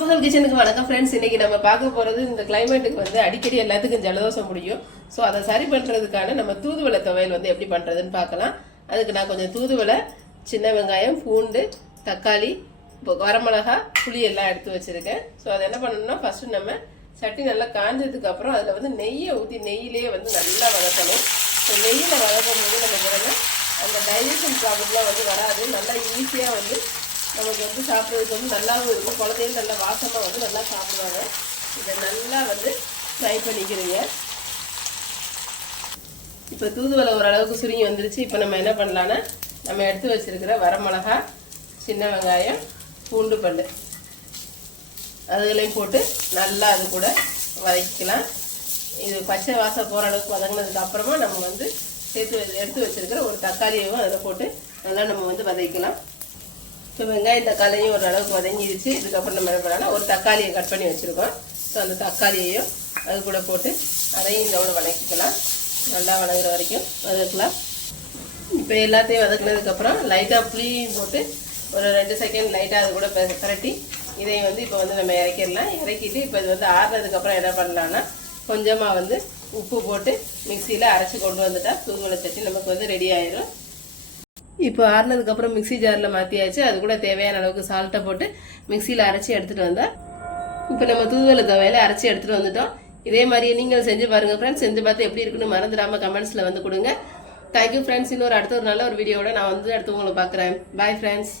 கிச்சனுக்கு வணக்கம் ஃப்ரெண்ட்ஸ். இன்னைக்கு நம்ம பார்க்க போகிறது இந்த கிளைமேட்டுக்கு வந்து அடிக்கடி எல்லாத்துக்கும் ஜலதோஷம் முடியும். ஸோ அதை சரி பண்ணுறதுக்கான நம்ம தூதுவளை துவையல் வந்து எப்படி பண்ணுறதுன்னு பார்க்கலாம். அதுக்கு நான் கொஞ்சம் தூதுவளை, சின்ன வெங்காயம், பூண்டு, தக்காளி, வரமிளகா, புளி எல்லாம் எடுத்து வச்சுருக்கேன். ஸோ அதை என்ன பண்ணணும்னா ஃபஸ்ட்டு நம்ம சட்டி நல்லா காஞ்சதுக்கு அப்புறம் அதில் வந்து நெய்யை ஊற்றி நெய்யிலே வந்து நல்லா வதக்கணும். ஸோ நெய்யில் வதக்கும் போது நமக்கு வந்து அந்த டைஜஷன் ப்ராப்ளம்லாம் வந்து வராது. நல்லா ஈஸியாக வந்து நமக்கு வந்து சாப்பிட்றதுக்கு வந்து நல்லாவும் இருக்கும். குழந்தையும் நல்லா வாசமாக வந்து நல்லா சாப்பிடுவாங்க. இதை நல்லா வந்து ஃப்ரை பண்ணிக்கிறீங்க. இப்போ தூதுவளை ஓரளவுக்கு சுருங்கி வந்துருச்சு. இப்போ நம்ம என்ன பண்ணலான்னா நம்ம எடுத்து வச்சுருக்கிற வரமிளகா, சின்ன வெங்காயம், பூண்டு பல் அதுகளையும் போட்டு நல்லா அது கூட வதக்கிக்கலாம். இது பச்சை வாசம் போகிற அளவுக்கு வதங்கினதுக்கு அப்புறமா நம்ம வந்து எடுத்து வச்சுருக்கிற ஒரு தக்காளியையும் அதில் போட்டு நல்லா நம்ம வந்து வதக்கலாம். இப்போ வெங்காயம் தக்காளியும் ஒரு அளவுக்கு வதங்கிடுச்சு. இதுக்கப்புறம் நம்ம என்ன பண்ணலாம், ஒரு தக்காளியை கட் பண்ணி வச்சுருக்கோம். ஸோ அந்த தக்காளியையும் அது கூட போட்டு அதையும் இதோட வதக்கிக்கலாம். நல்லா வதங்குற வரைக்கும் வதக்கலாம். இப்போ எல்லாத்தையும் வதக்குனதுக்கப்புறம் லைட்டாக புளியும் போட்டு ஒரு 2 செகண்ட் லைட்டாக அது கூட பரட்டி இதை வந்து இப்போ வந்து நம்ம இறக்கிடலாம். இறக்கிட்டு இப்போ இது வந்து ஆறுனதுக்கப்புறம் என்ன பண்ணலான்னா கொஞ்சமாக வந்து உப்பு போட்டு மிக்சியில் அரைச்சி கொண்டு வந்துட்டா தூதுவளை சட்னி நமக்கு வந்து ரெடி ஆயிடும். இப்போ ஆறுனதுக்கப்புறம் மிக்சி ஜாரில் மாற்றியாச்சு. அது கூட தேவையான அளவுக்கு சால்ட்டை போட்டு மிக்சியில் அரைச்சி எடுத்துகிட்டு வந்தால் இப்போ நம்ம தூதுவளை துவையலை அரைச்சி எடுத்துகிட்டு வந்துட்டோம். இதே மாதிரியே நீங்கள் செஞ்சு பாருங்கள் ஃப்ரெண்ட்ஸ். செஞ்சு பார்த்து எப்படி இருக்குன்னு மறந்துடாமல் கமெண்ட்ஸில் வந்து கொடுங்க. Thank you friends. அடுத்த ஒரு நல்ல ஒரு வீடியோவோட நான் வந்து அடுத்து உங்களை பார்க்குறேன். Bye friends.